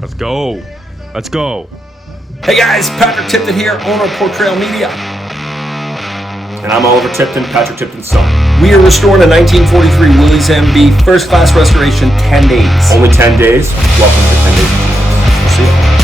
Let's go. Let's go. Hey guys, Patrick Tipton here, owner of Portrayal Media. And I'm Oliver Tipton, Patrick Tipton's son. We are restoring a 1943 Willys MB first class restoration, 10 days. Only 10 days? Welcome to 10 days. See you.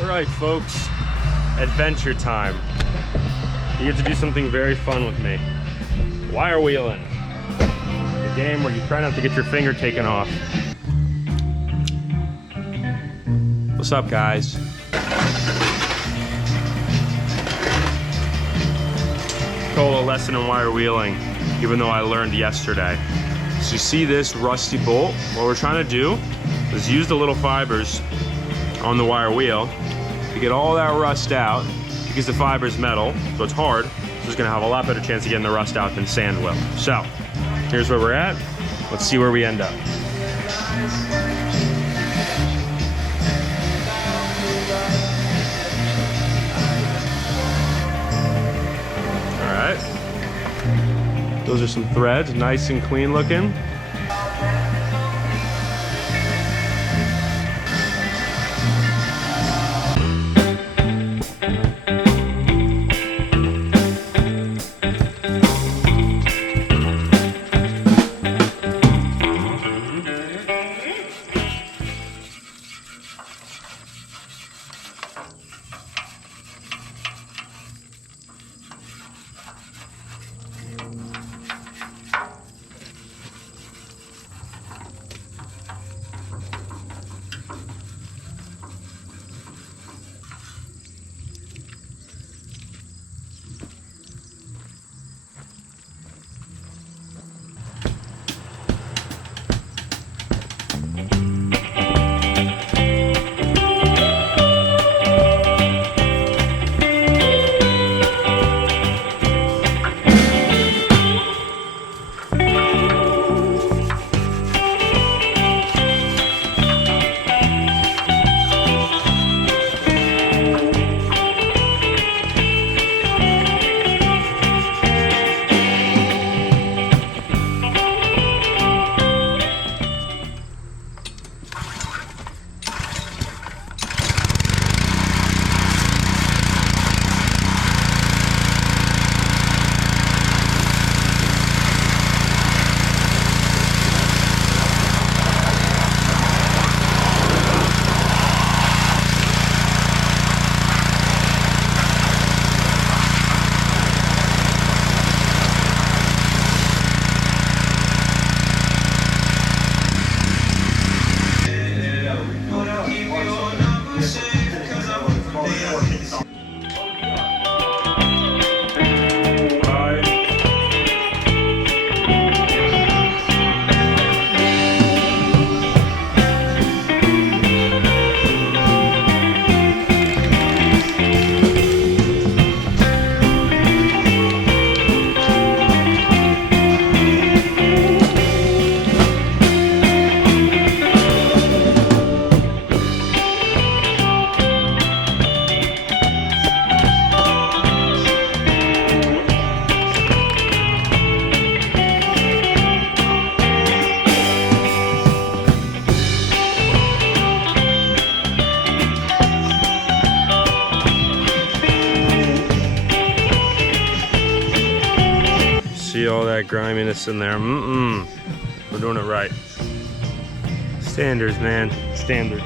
Alright folks, adventure time. You get to do something very fun with me. Wire wheeling. The game where you try not to get your finger taken off. What's up guys? Call a lesson in wire wheeling, even though I learned yesterday. So you see this rusty bolt? What we're trying to do is use the little fibers on the wire wheel to get all that rust out, because the fiber's metal, so it's hard, so it's gonna have a lot better chance of getting the rust out than sand will. So, here's where we're at. Let's see where we end up. All right. Those are some threads, nice and clean looking. all that griminess in there. We're doing it right. Standards, man. Standards.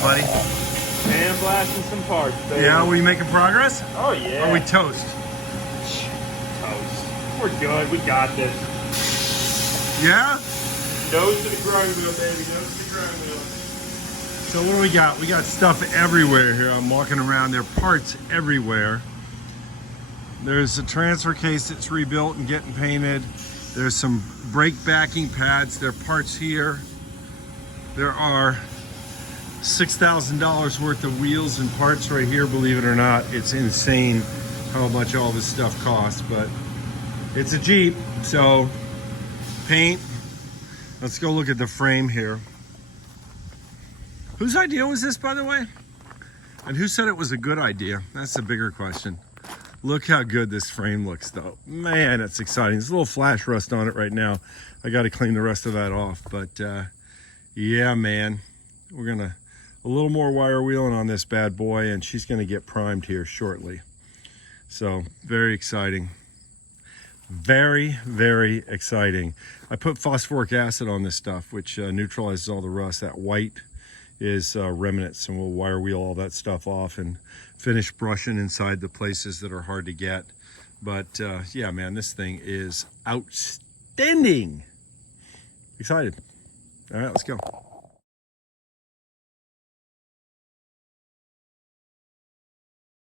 Buddy. And blasting some parts, baby. Yeah, are we making progress? Oh, yeah. Or are we toast? Toast. We're good. We got this. Yeah? Nose to the grind wheel, baby. Nose to the grind wheel. So what do we got? We got stuff everywhere here. I'm walking around. There are parts everywhere. There's a transfer case that's rebuilt and getting painted. There's some brake backing pads. There are parts here. There are $6,000 worth of wheels and parts right here, believe it or not. It's insane how much all this stuff costs, but it's a Jeep, so paint. Let's go look at the frame here. Whose idea was this, by the way? And who said it was a good idea? That's the bigger question. Look how good this frame looks, though. Man, it's exciting. There's a little flash rust on it right now. I got to clean the rest of that off, but yeah, man, we're gonna a little more wire wheeling on this bad boy, and she's going to get primed here shortly. So very exciting. Very, very exciting. I put phosphoric acid on this stuff, which neutralizes all the rust. That white is remnants, and we'll wire wheel all that stuff off and finish brushing inside the places that are hard to get. But yeah, man, this thing is outstanding. Excited. All right, let's go.